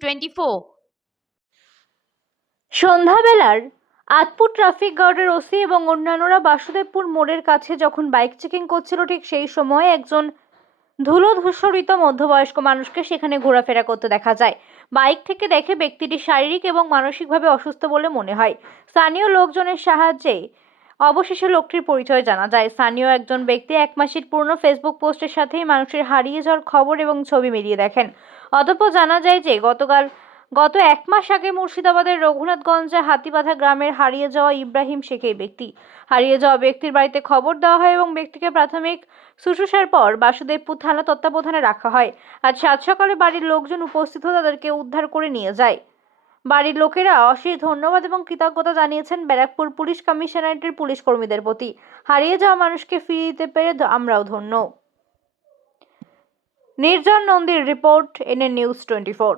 Twenty four সন্ধ্যাবেলার Atpur traffic গার্ডের OC এবং অন্যান্যরা বাসুদেবপুর মোড়ের কাছে যখন বাইক চেকিং করছিল ঠিক সেই সময় একজন ধুলো ধূসরিত মধ্যবয়স্ক মানুষকে সেখানে ঘোরাফেরা করতে দেখা যায়। বাইক থেকে দেখে ব্যক্তিটি শারীরিক এবং মানসিকভাবে অসুস্থ বলে মনে হয়। স্থানীয় লোকজনের সাহায্যে অবশেষে লোকটির পরিচয় জানা যায়। স্থানীয় একজন ব্যক্তি এক মাসের পুরনো ফেসবুক পোস্টের সাথেই মানুষের হারিয়ে যাওয়ার খবর এবং ছবি মিলিয়ে দেখেন। অতঃপর জানা যায় যে গতকাল, গত এক মাস আগে মুর্শিদাবাদের রঘুনাথগঞ্জে হাতিবাঁধা গ্রামের হারিয়ে যাওয়া ইব্রাহিম শেখ এই ব্যক্তি। হারিয়ে যাওয়া ব্যক্তির বাড়িতে খবর দেওয়া হয় এবং ব্যক্তিকে প্রাথমিক শুশ্রূষার পর বাসুদেবপুর থানা তত্ত্বাবধানে রাখা হয়। আজ সাত সকালে বাড়ির লোকজন উপস্থিত হয়ে তাদেরকে উদ্ধার করে নিয়ে যায়। বাড়ির লোকেরা অশেষ ধন্যবাদ এবং কৃতজ্ঞতা জানিয়েছেন ব্যারাকপুর পুলিশ কমিশনারেটের পুলিশ কর্মীদের প্রতি। হারিয়ে যাওয়া মানুষকে ফিরিয়ে দিতে পেরে আমরাও ধন্য। Nirjan নন্দীর report NA news twenty four